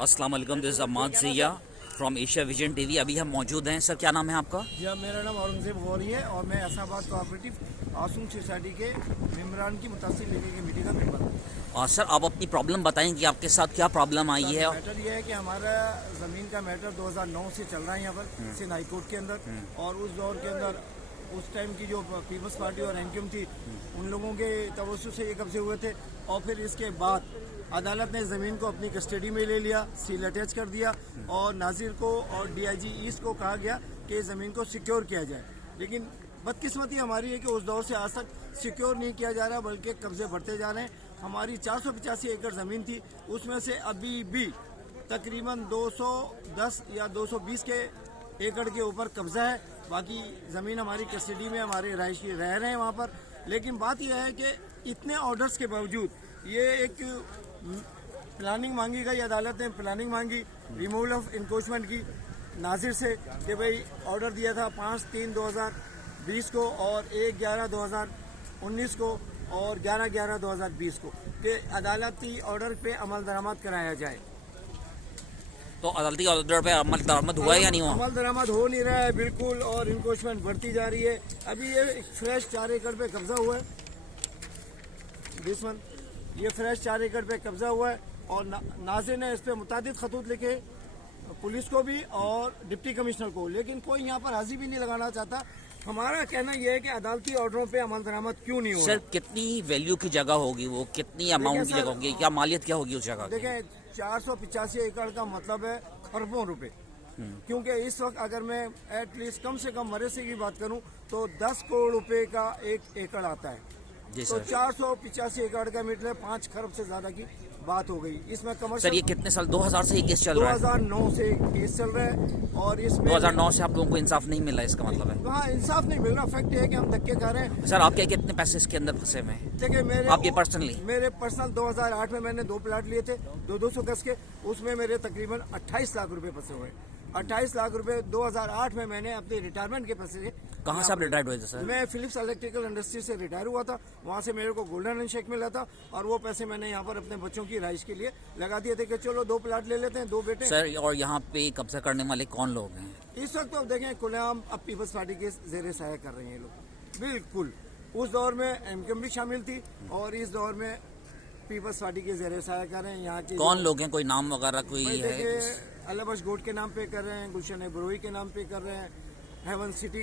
अस्सलाम वालेकुम, this is Ammad Zia from Asia vision TV. अभी हम मौजूद हैं। सर, क्या नाम है आपका? जी हाँ, मेरा नाम औरंगजेब गौरी है और मैं ऐसाबाद कोऑपरेटिव आसूम सोसाइटी के मेम्बरान की मुतासिर लेने की मीटिंग का मेम्बर हूँ। और सर, आप अपनी प्रॉब्लम बताएं कि आपके साथ क्या प्रॉब्लम आई है। मैटर ये है कि हमारा ज़मीन का मैटर 2009 से चल रहा है यहाँ पर सिंध हाई कोर्ट के अंदर, और उस दौर के अंदर उस टाइम की जो पीपल्स पार्टी और एनक्यूएम थी, उन लोगों के तवज्जो से ये कब्जे हुए थे। और फिर इसके बाद अदालत ने ज़मीन को अपनी कस्टडी में ले लिया, सील अटैच कर दिया, और नाजिर को और डीआईजी ईस्ट को कहा गया कि ज़मीन को सिक्योर किया जाए। लेकिन बदकिस्मती हमारी है कि उस दौर से आज तक सिक्योर नहीं किया जा रहा, बल्कि कब्जे बढ़ते जा रहे हैं। हमारी 485 एकड़ ज़मीन थी, उसमें से अभी भी तकरीबन 210 या 220 के एकड़ के ऊपर कब्जा है। बाकी ज़मीन हमारी कस्टडी में, हमारे रहायशी रह रहे हैं वहाँ पर। लेकिन बात यह है कि इतने ऑर्डर्स के बावजूद ये एक प्लानिंग मांगी गई, अदालत ने प्लानिंग मांगी रिमूवल ऑफ इंक्रोचमेंट की नाजिर से, कि भाई ऑर्डर दिया था 5/3/2020 को और 1/11/2019 को और 11/11/2020 को कि अदालती ऑर्डर पे अमल दरामद कराया जाए। तो अदालती ऑर्डर पे अमल दरामद हुआ है या नहीं हुआ? अमल दरामद हो नहीं रहा है बिल्कुल, और इंक्रोचमेंट बढ़ती जा रही है। अभी ये फ्रेश 4 एकड़ पे कब्जा हुआ है, ये फ्रेश 4 एकड़ पे कब्जा हुआ है, और नाज़िर ने इस पे मुतादिद खतूत लिखे पुलिस को भी और डिप्टी कमिश्नर को, लेकिन कोई यहाँ पर हाजिर भी नहीं लगाना चाहता। हमारा कहना यह है कि अदालती ऑर्डरों पे अमल दरामद क्यों नहीं हो रहा? सर, कितनी वैल्यू की जगह होगी वो, कितनी अमाउंट की जगह होगी, क्या मालियत क्या होगी उस जगह की? देखें, 485 एकड़ का मतलब है खरबों रुपए। क्योंकि इस वक्त अगर मैं एटलीस्ट कम से कम मरेसे की बात करूं तो 10 करोड़ रुपए का 1 एकड़ आता है। जी तो सर। 485 एकड़ का मतलब 5 खरब से ज्यादा की बात हो गई। इसमें सर, कमर्शियल ये कितने साल 2000 से ये केस चल रहा है? 2009 से केस चल रहा है, और इसमें 2009 से आप लोगों को इंसाफ नहीं मिला, इसका मतलब है? वहाँ इंसाफ नहीं मिल रहा। फैक्ट है कि हम धक्के खा रहे हैं। सर, आपके कितने पैसे इसके अंदर फंसे हुए हैं? देखिए, आपके पर्सनली? मेरे पर्सनल 2008 में मैंने 2 प्लाट लिए थे 200 गज के, उसमें मेरे तकरीबन 28 लाख रुपए फंसे हुए। 28 लाख रुपए 2008 में मैंने अपने रिटायरमेंट के पैसे से। कहाँ से आप रिटायर्ड हुए थे सर? मैं फिलिप्स इलेक्ट्रिकल इंडस्ट्री से रिटायर हुआ था, वहाँ से मेरे को गोल्डन हैंडशेक मिला था, और वो पैसे मैंने यहाँ पर अपने बच्चों की रहाइश के लिए लगा दिए थे कि चलो 2 प्लाट ले लेते हैं, 2 बेटे। सर, और यहाँ पे कब्जा करने वाले कौन लोग हैं? इस वक्त तो अब देखें, खुलेआम अब पीपल्स पार्टी के जेर साया कर रहे हैं ये लोग। बिल्कुल उस दौर में एमकेएम भी शामिल थी, और इस दौर में पीपल्स पार्टी के जेर साया कर रहे हैं। यहाँ के कौन लोग हैं, कोई नाम वगैरह कोई है? अल्लाह बख्श गोट के नाम पे कर रहे हैं, गुलशन बरोई के नाम पे कर रहे हैं, हेवन सिटी